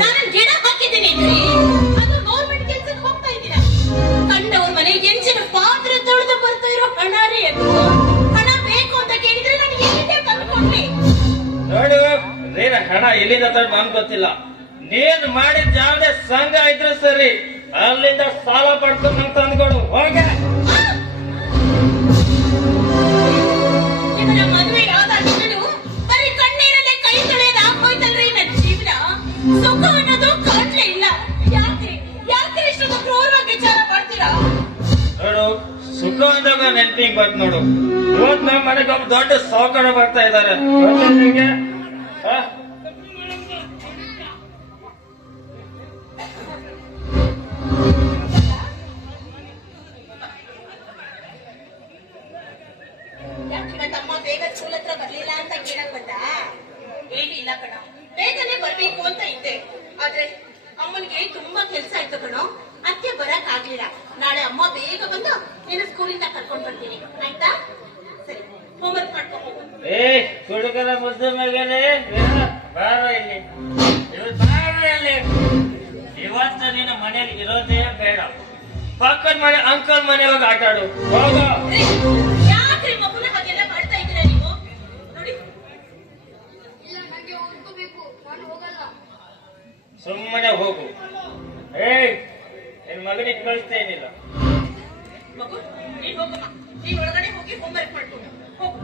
ನಾನು ಗಿಡ ಹಾಕಿದ್ದೀನಿ ಅದು ಗೌರ್ಮೆಂಟ್ ಕೆಲ್ಸಕ್ಕೆ ಹೋಗ್ತಾ ಇದ್ದೀರಾ? ಕಂಡವ್ರ ಮನೆ ಎಂಚಿನ ಪಾತ್ರೆ ತೊಳೆದು ಬರ್ತಾ ಇರೋ ಹಣ ರೀ ಅದು. ಹಣ ಬೇಕು ಅಂತ ಕೇಳಿದ್ರೆ ನಾನು ಎಲ್ಲಿಂದ ತಂದ್ಕೊಂಡ್ರಿ? ನೋಡು ನೀನ ಹಣ ಎಲ್ಲಿಂದ ತಂದು ನನ್ಗೆ ಗೊತ್ತಿಲ್ಲ. ನೀನ್ ಮಾಡಿದ ಯಾವುದೇ ಸಂಘ ಇದ್ರು ಸರಿ ಅಲ್ಲಿಂದ ಸಾಲ ಪಡ್ಕೊಂಡು ನಂಗೆ ತಂದ್ಕೊಡು ಹೋಗ. ಇವರ ಮದುವೆ ಯಾವ್ದಾಗಿದ್ರು ಬರೀ ಕಣ್ಣೀರಲ್ಲೇ ಕೈ ತೊಳೆಯೋದು ಆಗೋಯ್ತಲ್ರಿ ನನ್ನ ಜೀವನ. ಸುಖ ಅನ್ನೋದು ಕಾಟ್ಲೇ ಇಲ್ಲ. ಯಾಕೆ ಯಾಕೆ ಇಷ್ಟೊಂದು ಕ್ರೂರವಾಗಿ ವಿಚಾರ ಮಾಡ್ತೀರಾ? ನೋಡು ಸುಖ ಅಂದಾಗ ನೆನಪಿಗೆ ಬಂತು ನೋಡು. ಇವತ್ತು ನಮ್ಮ ಮನೆಗೆ ಒಬ್ಬ ದೊಡ್ಡ ಸಾವುಕಾರ ಬರ್ತಾ ಇದ್ದಾರೆ. ತಮ್ಮ ಬೇಗ ಸ್ಕೂಲ್ ಹತ್ರ ಬರ್ಲಿಲ್ಲ ಅಂತ ಕೇಳಕ್ ಬಂದ? ಏನಿಲ್ಲ ಕಣ, ಬೇಗನೆ ಬರ್ಬೇಕು ಅಂತ ಇದ್ದೆ. ಆದ್ರೆ ಅಮ್ಮನಿಗೆ ತುಂಬಾ ಕೆಲ್ಸ ಆಯ್ತು ಕಣೋ, ಅತ್ತೆ ಬರಕ್ ಆಗ್ಲಿಲ್ಲ. ನಾಳೆ ಅಮ್ಮ ಬೇಗ ಬಂದು ನೀನು ಸ್ಕೂಲಿಂದ ಕರ್ಕೊಂಡ್ ಬರ್ತೀನಿ ಆಯ್ತಾ? ಸರಿ, ಹೋಮ್ವರ್ಕ್ ಮಾಡ್ಕೊಂಡು ಹೋಗು. ಹುಡುಗರ ಮುದ್ದು ಮಗನೇ ಬಾರ ಇಲ್ಲಿ, ಬಾರ ಇಲ್ಲಿ. ಇವತ್ತು ನೀನು ಮನೇಲಿ ಇರೋದೇ ಬೇಡ. ಪಕ್ಕದ ಮನೆ ಅಂಕಲ್ ಮನೆ ಹೋಗಿ ಆಟ ಆಡು ಹೋಗ. ಯಾಕ್ರಿ ಮಗುನ ಹಾಗೆಲ್ಲ ಮಾಡ್ತಾ ಇದ್ದೀರಾ ನೀವು? ನೋಡಿ, ಇಲ್ಲ ನಂಗೆ ಓದ್ಕೋಬೇಕು, ನಾನು ಹೋಗಲ್ಲ. ಸುಮ್ಮನೆ ಹೋಗು. ನಿನ್ ಮಗನಿಗೆ ಕಳಿಸ್ತೇನಿಲ್ಲ. ಮಗು ನೀನ್ ಹೋಗಮ್ಮ, ನೀನ್ ಒಳಗಡೆ ಹೋಗಿ ಹೋಮ್ವರ್ಕ್ ಮಾಡ್ಕೊಂಡು ಹೋಗು.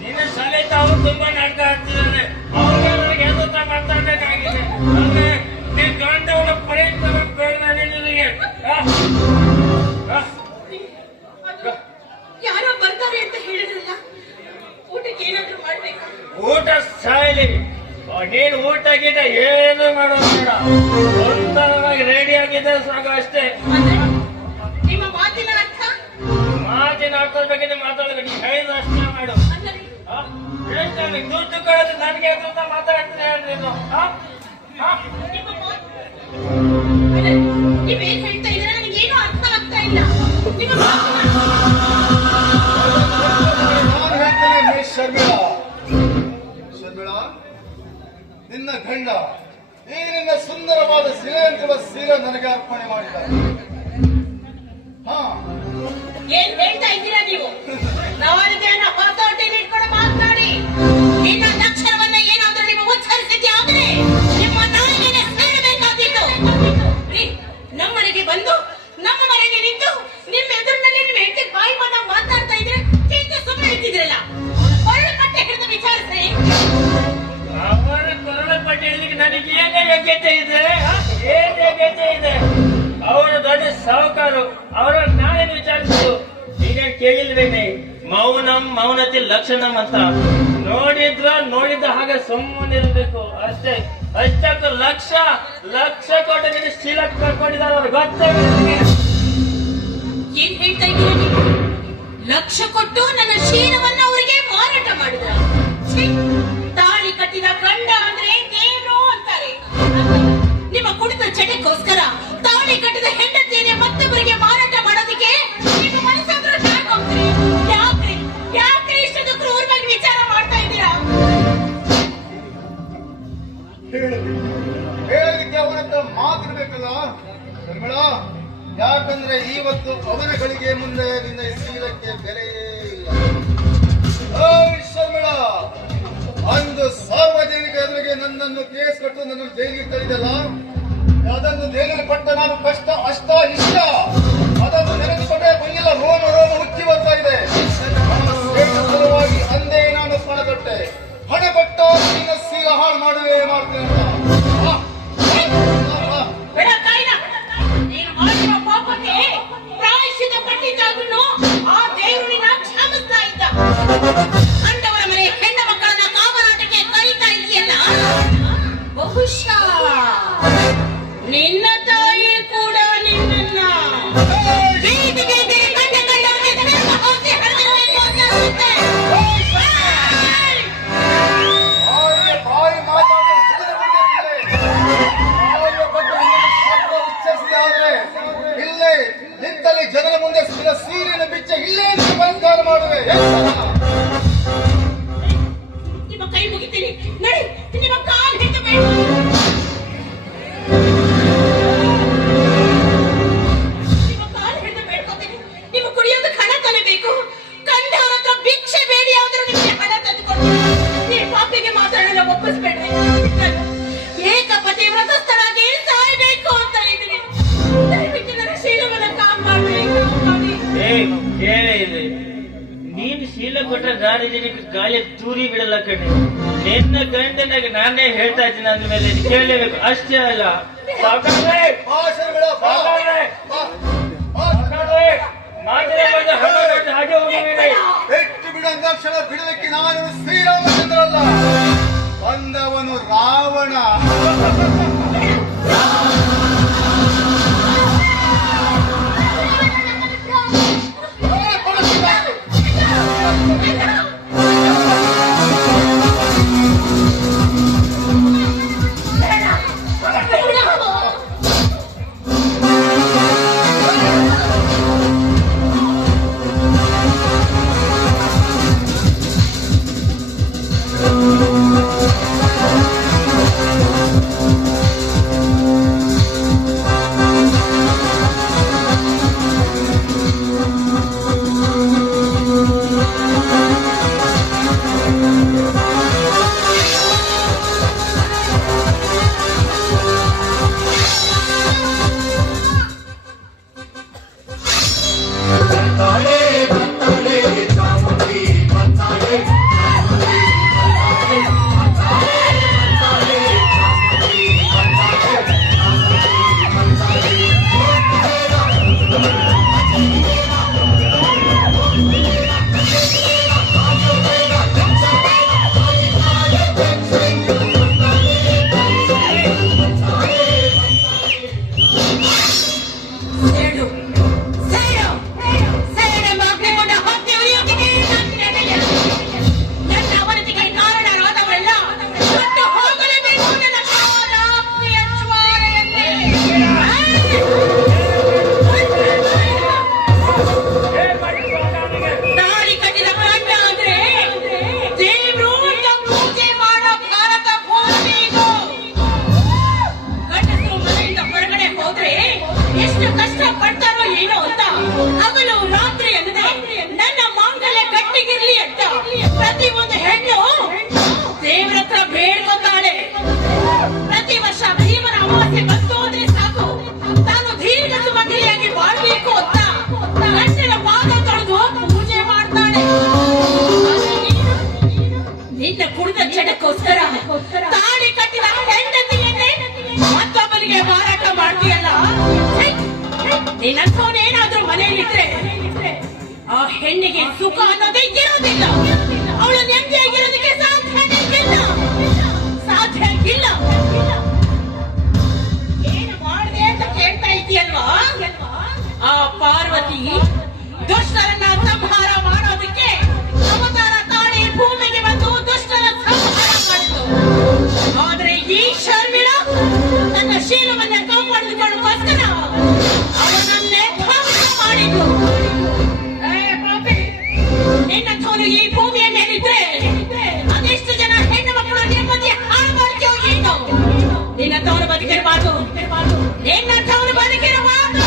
ನಿನ್ನ ಶಾಲೆ ತಾವು ತುಂಬಾ ನಾಟಕ ಆಡ್ತಿದ್ದಾರೆ. ಅವಾಗ ನನಗೆ ಎದುತ್ತ ಮಾತಾಡ್ಬೇಕಾಗಿದೆ. ಅಂದ್ರೆ ನೀನ್ ಗಂಡವಳ ಪರೀಕ್ಷೆ ಬೇಡ ನಿನಗೆ. ಯಾರೋ ಬರ್ತಾರೆ ಅಂತ ಹೇಳಿದ್ರಲ್ಲ, ಊಟಕ್ಕೆ ಏನಾದ್ರೂ ಮಾಡ್ಬೇಕಾ? ಊಟ ಸಾಯಲಿ, ನೀನ್ ಊಟ ಗೀಟ ಏನು ಮಾಡೋದು ಬೇಡ. ಸುಂದರವಾಗಿ ರೆಡಿ ಆಗಿದೆ ಸಾಕು ಅಷ್ಟೇ. ನಿಮ್ಮ ಮಾತಿನ ಅರ್ಥ? ಮಾತಿನ ಅರ್ಥದ ಬಗ್ಗೆ ಮಾತಾಡೋದು ನೀನ್ ಹೇಳಿದ ಅಷ್ಟೇ ಮಾಡು. ದುಡ್ಡು ಕೊಡೋದು ನನಗೆ ಅಂತ ಮಾತಾಡ್ತೀನಿ ನೀನು. ನೀವೇನ್ ಹೇಳ್ತಾ ಇದ್ರೆ ನನಗೇನು ಅರ್ಥ ಆಗ್ತಾ ಇಲ್ಲ. ನಿಮ್ಮ ಶರ್ಮಿಳಾ, ನಿನ್ನ ಗಂಡ ಈ ನಿನ್ನ ಸುಂದರವಾದ ಸೀರೆಯಂತಿರುವ ಸೀರೆ ನನಗೆ ಅರ್ಪಣೆ ಮಾಡಿದ್ದಾರೆ. ಏನ್ ಹೇಳ್ತಾ ಇದ್ದೀರಾ ನೀವು? ನವರದೇನ ಹೊರತೋಟಿನ ಇಟ್ಕೊಂಡು ಮಾತನಾಡಿ. ಇನ್ನೊಂದು ಅಕ್ಷರವನ್ನ ಏನಾದ್ರೂ ನೀವು ಉಚ್ಚರಿಸಿದ್ದೆ ಆದ್ರೆ ನಿಮ್ಮ ನಾಯಿಗೆ ಸೇರಬೇಕಾದಿತ್ತು. ನಮ್ಮನೆಗೆ ಬಂದು ನಮ್ಮ ಮನೆಗೆ ನಿಂತು ನಿಮ್ಮ ಎದುರಿನಲ್ಲಿ ನಿಮ್ಮ ಹೆಂಡತಿ ಬಾಯಿ ಬಂದಾಗ ಮಾತಾಡ್ತಾ ಇದ್ರೆ ಕೇಂದ್ರ ಸುಮ್ಮನೆ ಇರ್ತಿದ್ರಲ್ಲ. ಕೊರಳು ಪಟ್ಟೆ ಹಿಡಿದು ವಿಚಾರಿಸ್ರಿ. ಅವರ ಕೊರಳು ಪಟ್ಟೆ ಹಿಡಿಲಿಕ್ಕೆ ನನಗೆ ಏನೇ ಯೋಗ್ಯತೆ ಇದೆ? ಏನ್ ಯೋಗ್ಯತೆ ಇದೆ? ಅವರು ದೊಡ್ಡ ಸಾಹುಕಾರು, ಅವರ ನಾನೇನು ವಿಚಾರಿಸುದು? ನೀನೇನು ಕೇಳಿಲ್ವೇನೆ? ಮೌನಂ ಮೌನತಿ ಲಕ್ಷಣಂ ಅಂತ. ನೋಡಿದ್ದ ಹಾಗೆ ಸುಮ್ಮನಿರ್ಬೇಕು ಅಷ್ಟೇ. ಅಷ್ಟಕ್ಕೂ ಲಕ್ಷ ಕೋಟಿ ನಿನ್ನ ಶೀಲಕ್ಕೆ ಕರ್ಕೊಂಡಿದ್ದಾರೆ. ಅವ್ರು ಗೊತ್ತೇ? ಏನ್ ಹೇಳ್ತಾ ಇದ್ದೀರಾ ನೀವು? ಲಕ್ಷ ಕೊಟ್ಟು ನನ್ನ ಶೀಲವನ್ನ ಅವರಿಗೆ ಮಾರಾಟ ಮಾಡಿದ್ರ? ತಾಳಿ ಕಟ್ಟಿದ ಗಂಡ ಅಂದ್ರೆ ದೇವ್ರು ಅಂತಾರೆ. ನಿಮ್ಮ ಕುಡಿದ ಚಟಕ್ಕೋಸ್ಕರ ತಾಳಿ ಕಟ್ಟಿದ ಹೆಂಡತಿಯನ್ನೇ ಮತ್ತೊಬ್ಬರಿಗೆ ಮಾರಾಟ ಮಾಡೋದಕ್ಕೆ ನಿಮ್ಮ ಮನಸ್ಸಾದ್ರೂ ಯಾಕೆ ಇಷ್ಟೊಂದು ಕ್ರೂರವಾಗಿ ವಿಚಾರ ಮಾಡ್ತಾ ಇದ್ದೀರಾ? ಹೇಳಲಿಕ್ಕೆ ಅವನಂತ ಮಾತಿರ್ಬೇಕಲ್ಲ ಶರ್ಮಿಳಾ. ಯಾಕಂದ್ರೆ ಇವತ್ತು ಅವನ ಗಳಿಗೆ ಮುಂದೆ ನಿನ್ನ ಸೀಲಕ್ಕೆ ಬೆಲೆಯೇ ಇಲ್ಲ. ಶರ್ಮಿಳಾ, ಅಂದು ಸಾರ್ವಜನಿಕ ಎದುರಿಗೆ ನನ್ನನ್ನು ಕೇಸ್ ಕಟ್ಟು ನನ್ನನ್ನು ಜೈಲಿಗೆ ತಳ್ಳಿದಲ್ಲ, ಅದನ್ನು ಜೈಲಿಗೆ ಪಟ್ಟ ನಾನು ಕಷ್ಟ ಅಷ್ಟ ಇಷ್ಟ ಅದನ್ನು ನೆನೆದುಕೊಂಡೇ ಬಂದಿಲ್ಲ. ರೋಮ ಉಕ್ಕಿ ಬರ್ತಾ ಇದೆ. ಸಲುವಾಗಿ ಅಂದೇ ನಾನು ಪಣ ಕೊಟ್ಟೆ. ಹಣ ಕೊಟ್ಟ ನಿನ್ನ ಸೀಲ ಹಾಳು ಮಾಡುವೆ ಮಾಡ್ತೇನೆ ಅಂತ. ನೀನು ಮಾಡಿರುವ ಪಾಪಕ್ಕೆ ಪ್ರಾಯಶ್ಚಿತ ಪಟ್ಟಿದ್ದಾದ್ರೂ ಆ ದೇವರು ನಿನ್ನ ಕ್ಷಮಿಸ್ತಾ ಇದ್ದ. ಕಂಡವರ ಮನೆ ಹೆಣ್ಣ ಮಕ್ಕಳನ್ನ ಕಾಮರಾಟಕ್ಕೆ ಕರೀತಾ ಇದೆಯಲ್ಲ, ಬಹುಶಃ ನಿನ್ನ ತಾಯಿ ಕೂಡ ನಿನ್ನನ್ನ ಬೀದಿಗೆ ಜನರ ಮುಂದೆ ಸೀರೆಯನ್ನು ಬಿಚ್ಚ ಇಲ್ಲೇ ಬಲಾತ್ಕಾರ ಮಾಡುವೆ. ಸಾಯ್ಬೇಕು, ಕಂಡವರ ಹತ್ರ ಭಿಕ್ಷೆ ಬೇಡಿ ಆದ್ರೂ ನಿಮಗೆ ಹಣ ತಂದುಕೊಡ್ತೀನಿ. ಈ ಪಾಪಿಗೆ ಮಾತಾಡಲು ಒಪ್ಪಿಸ್ಬೇಡ್ರಿ. ಏಕಪತಿ ವ್ರತಸ್ಥರಾಗಿ ಸಾಯ್ಬೇಕು ಅಂತ ಇದ್ದೀನಿ. ದಯವಿಟ್ಟು ನನ್ನ ಶೀಲವನ್ನ ಕಾಪಾಡಿ. ನೀನ್ ಶೀಲ ಕೊಟ್ಟ ಗಾಳಿ ಜನಕ್ಕೆ ಗಾಳಿ ತೂರಿ ಬಿಡಲ್ಲ ಕಣ್ಣೆ. ನಿನ್ನ ಗಂಡನಾಗ ನಾನೇ ಹೇಳ್ತಾ ಇದ್ದೀನಿ, ಅಂದ್ಮೇಲೆ ಕೇಳಲೇಬೇಕು. ಅಷ್ಟೇ ಅಲ್ಲ, ಸಾಕಾಗ್ರೆ ಹಾಗೆ ಹೋಗಿ ಬೆಟ್ಟು ಬಿಡಂದಾಕ್ಷಣ ಬಿಡಲಿಕ್ಕೆ ನಾನು ಶ್ರೀರಾಮಚಂದ್ರಲ್ಲ, ಬಂದವನು ರಾವಣ. ತಾಳಿ ಕಟ್ಟಿದ ಹೆಂಡತಿಯನ್ನೇ ಮತ್ತೊಬ್ಬರಿಗೆ ಮಾರಾಟ ಮಾಡ್ತೀಯಲ್ಲ. ನಿನ್ನಂಥವನೇನಾದ್ರೂ ಮನೆಯಲ್ಲಿದ್ರೆ ಆ ಹೆಣ್ಣಿಗೆ ಸುಖ ಅನ್ನೋದೇ ಇರೋದಿಲ್ಲ. ಅವಳು ನೆಮ್ಮದಿಯಾಗಿರೋದಕ್ಕೆ ಸಾಧ್ಯ ಇಲ್ಲ. ಏನು ಮಾಡಿದೆ ಅಂತ ಕೇಳ್ತಾ ಇದೆಯಲ್ವಾ? ಆ ಪಾರ್ವತಿ ದುಷ್ಟರನ್ನ ಸಂಹಾರ ಮಾಡೋದಕ್ಕೆ ಅವತಾರ ತಾಳಿ ಭೂಮಿಗೆ ಬಂದು ದುಷ್ಟರ ಸಂಹಾರ ಮಾಡಿತು. ಆದ್ರೆ ಈ ಶರ್ಮಿಳ ತನ್ನ ಶೀಲವನ್ನ ಕಾಪಾಡಿಕೊಳ್ಳುವುದಕ್ಕೋಸ್ಕರ ಅವನನ್ನೇ ಧ್ವಂಸ ಮಾಡಿತು. ನಿನ್ನಂಥವನು ಈ ಭೂಮಿಯ ಮೇಲಿದ್ರೆ ಅದೆಷ್ಟು ಜನ ಹೆಣ್ಣು ಮಕ್ಕಳು ನೆಮ್ಮದಿ ಹಾಳು ಮಾಡ್ತೀವೋ ಏನೋ. ನಿನ್ನಂಥವನು ಬದುಕಿರಬಾರ್ದು, ನಿನ್ನಂಥವನು ಬದುಕಿರಬಾರ್ದು.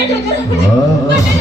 ಮನೆ ಹತ್ರ ದೂರ ಕೊಡಿ.